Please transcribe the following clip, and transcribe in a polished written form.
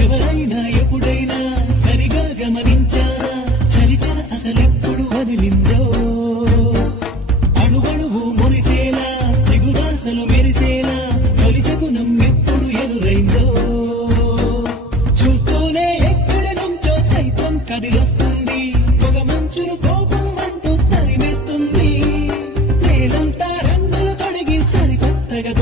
ఎవరైనా ఎప్పుడైనా సరిగా గమనించారా చరిచర అసలెప్పుడు వదిలిందో అణువణువు మురిసేలా చిగురాసలు మెరిసేలా తొలిసగుణం ఎప్పుడు ఎదురైందో చూస్తూనే ఎక్కడి నుంచో చైత్రం కదిలొస్తుంది పొగ మంచును కోపం అంటూ తరిమేస్తుంది నేలంతా రంగులు తొడిగి సరికొత్తగా